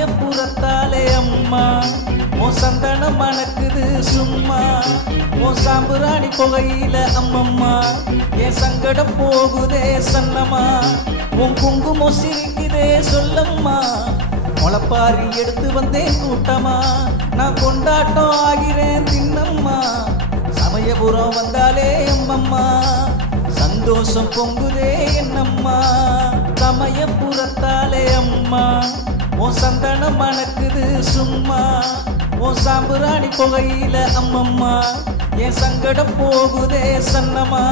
சமயபுரத்தாலே அம்மா உன் சந்தனம் மணக்குது சும்மா உன் சாம்புராணி புகையில அம்மம்மா என் சங்கடம் போகுதே சன்னம்மா உன் குங்குமம் சிரிக்குதே சொல்லம்மா முளைப்பாரி எடுத்து வந்தேன் கூட்டமா நான் கொண்டாட்டம் ஆகிறேன் தின்னம்மா சமயபுரம் வந்தாலே அம்மம்மா சந்தோஷம் பொங்குதே என்னம்மா சமயபுரத்தாலே அம்மா உன் சந்தனம் மணக்குது சும்மா உன் சாம்புராணி புகையில அம்மம்மா என் சங்கடம் போகுதே சன்னம்மா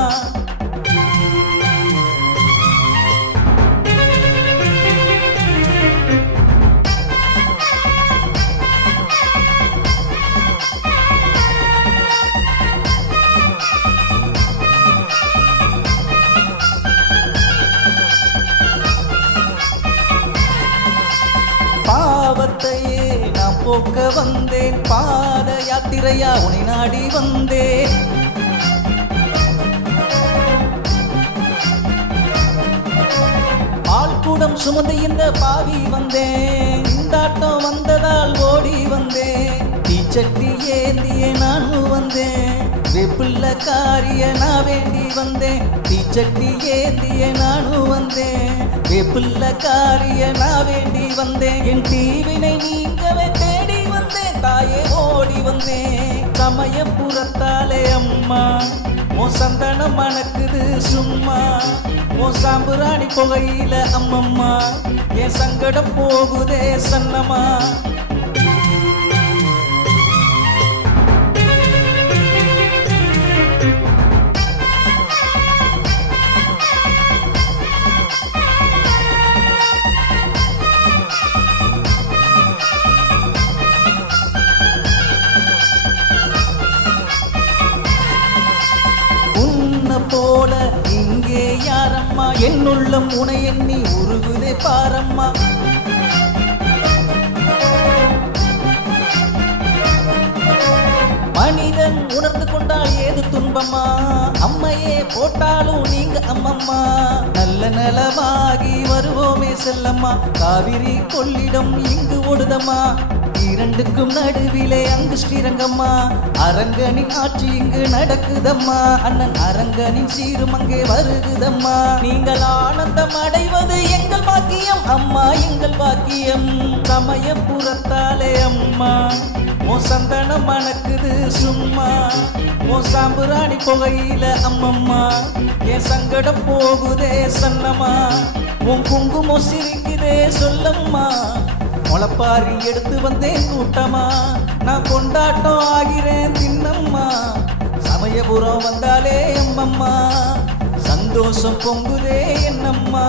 பாவத்தையே நான் போக்க வந்தேன் பாத யாத்திரையா உனை நாடி வந்தேன் பால்குடம் சுமந்து இந்த பாவி வந்தேன் இந்தாட்டம் வந்ததால் ஓடி வந்தேன் தீச்சட்டி ஏந்தியே நானும் வந்தேன் வெப்புள்ள காரிய நான் வேண்டி வந்தேன் தீச்சட்டி ஏந்திய நானும் வந்தேன் வெப்புள்ள காரிய நான் வேண்டி வந்தேன் என் தீவினை நீங்கவே தேடி வந்தேன் தாயே ஓடி வந்தேன் சமயபுரத்தாலே அம்மா உன் சந்தனம் மணக்குது சும்மா உன் சாம்புராணி புகையில அம்மம்மா என் சங்கடம் போகுதே சன்னம்மா போல இங்கே யாரம்மா என்னுள்ளம் உனை எண்ணி உருகுதே பாரம்மா மனிதன் உணர்ந்து கொண்டால் ஏது துன்பம்மா அம்மையே போட்டாலும் நீங்க அம்மம்மா நல்ல நலமாகி வருவோமே செல்லம்மா காவிரி கொள்ளிடம் இங்கு ஓடுதம்மா இரண்டுக்கும் நடுவிலே அங்கு ஸ்ரீரங்கம்மா அரங்கனின் ஆட்சி இங்கு நடக்குதம்மா அண்ணன் அரங்கனின் சீரும் அங்கே வருகுதம்மா நீங்கள் ஆனந்தம் அடைவது எங்கள் பாக்கியம் அம்மா எங்கள் பாக்கியம் சமயபுரத்தாலே அம்மா உன் சந்தனம் மணக்குது சும்மா உன் சாம்புராணி புகையில அம்மம்மா என் சங்கடம் போகுதே சன்னம்மா உன் குங்குமம் சிரிக்குதே சொல்லம்மா முளைப்பாரி எடுத்து வந்தேன் கூட்டமா நான் கொண்டாட்டம் ஆகிறேன் தின்னம்மா சமயபுரம் வந்தாலே அம்மம்மா சந்தோஷம் பொங்குதே என்னம்மா